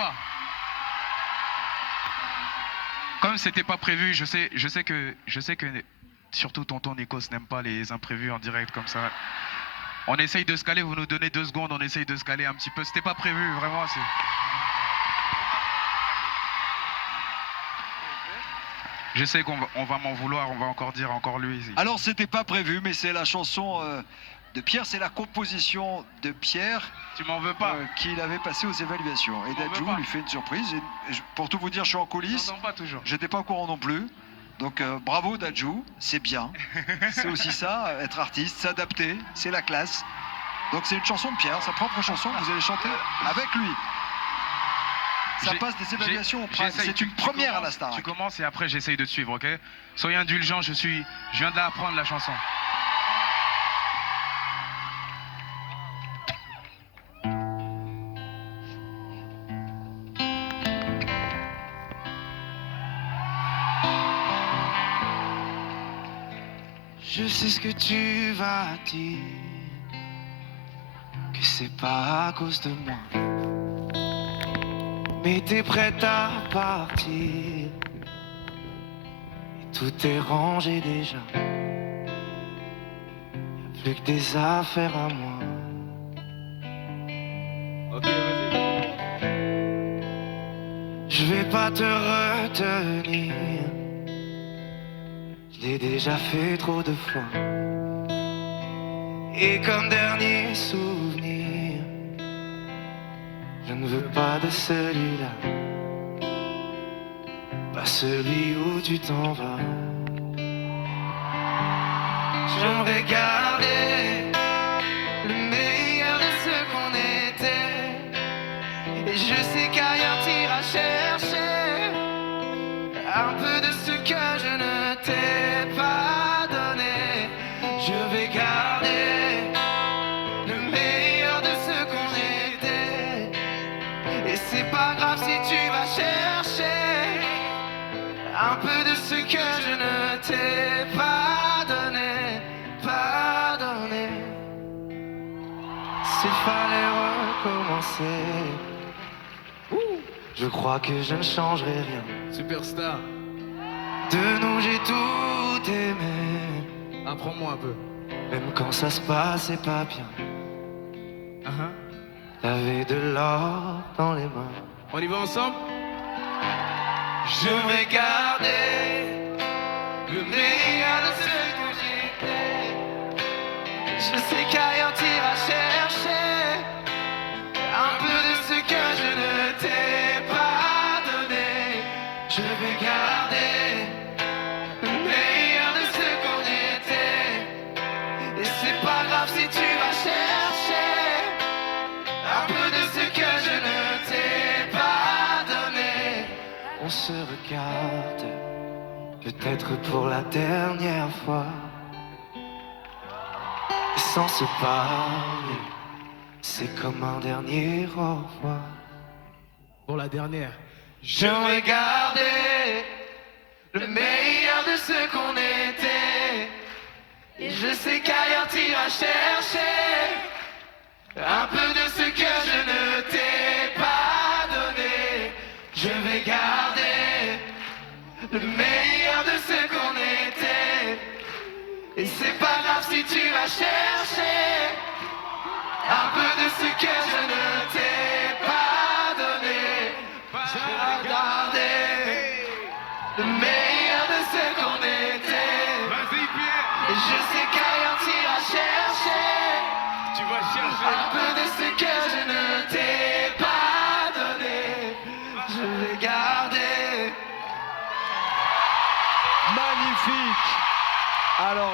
pas. Comme c'était pas prévu, je sais que surtout tonton Nikos n'aime pas les imprévus en direct comme ça. On essaye de se caler, vous nous donnez 2 secondes, on essaye de se caler un petit peu. C'était pas prévu, vraiment. Je sais qu'on va m'en vouloir, on va encore dire encore lui. Alors c'était pas prévu, mais c'est la chanson de Pierre, c'est la composition de Pierre. Tu m'en veux pas. Qu'il avait passé aux évaluations. Et Dadju lui fait une surprise. Et pour tout vous dire, je suis en coulisses. J'entends pas toujours. J'étais pas au courant non plus. Donc bravo Dadju, c'est bien. C'est aussi ça, être artiste, s'adapter, c'est la classe. Donc c'est une chanson de Pierre, sa propre chanson que vous allez chanter avec lui. Ça passe des évaluations au Pride. C'est une première à la Starac. Tu commences et après j'essaye de te suivre, ok? Soyez indulgents, je viens d'apprendre la chanson. Je sais ce que tu vas dire, que c'est pas à cause de moi, mais t'es prête à partir, et tout est rangé déjà, y'a plus que des affaires à moi. Ok, vas-y. Je vais pas te retenir, je l'ai déjà fait trop de fois. Et comme dernier souvenir, je ne veux pas de celui-là, pas celui où tu t'en vas. J'aimerais garder le meilleur de ce qu'on était, et je sais qu'ailleurs t'iras chercher un peu de ce que je ne t'ai pas donné. Je vais garder le meilleur de ce qu'on était, et c'est pas grave si tu vas chercher un peu de ce que je ne t'ai pas donné, pas donné. S'il fallait recommencer, je crois que je ne changerai rien. Superstar, De nous j'ai tout aimé, apprends-moi un peu. même quand ça se passait pas bien. T'avais de l'or dans les mains. On y va ensemble? Je vais garder le meilleur de ce que j'étais. Je sais qu'ailleurs t'iras chercher un peu de ce que je ne t'ai pas donné. Je vais garder le meilleur de ce qu'on était, et c'est pas grave si tu vas chercher un peu de ce que je ne t'ai pas donné. On se regarde, peut-être pour la dernière fois, et sans se parler, c'est comme un dernier au revoir. Pour la dernière. Je vais garder le meilleur de ce qu'on était, et je sais qu'ailleurs t'iras chercher un peu de ce que je ne t'ai pas donné. Je vais garder le meilleur de ce qu'on était, et c'est pas grave si tu vas chercher un peu de ce que je ne t'ai pas donné. Je vais garder le meilleur de ce qu'on était, Vas-y, Pierre. et je sais qu'ailleurs t'iras chercher Tu vas chercher. un peu de ce que je ne t'ai pas donné. Je vais garder. Magnifique. Alors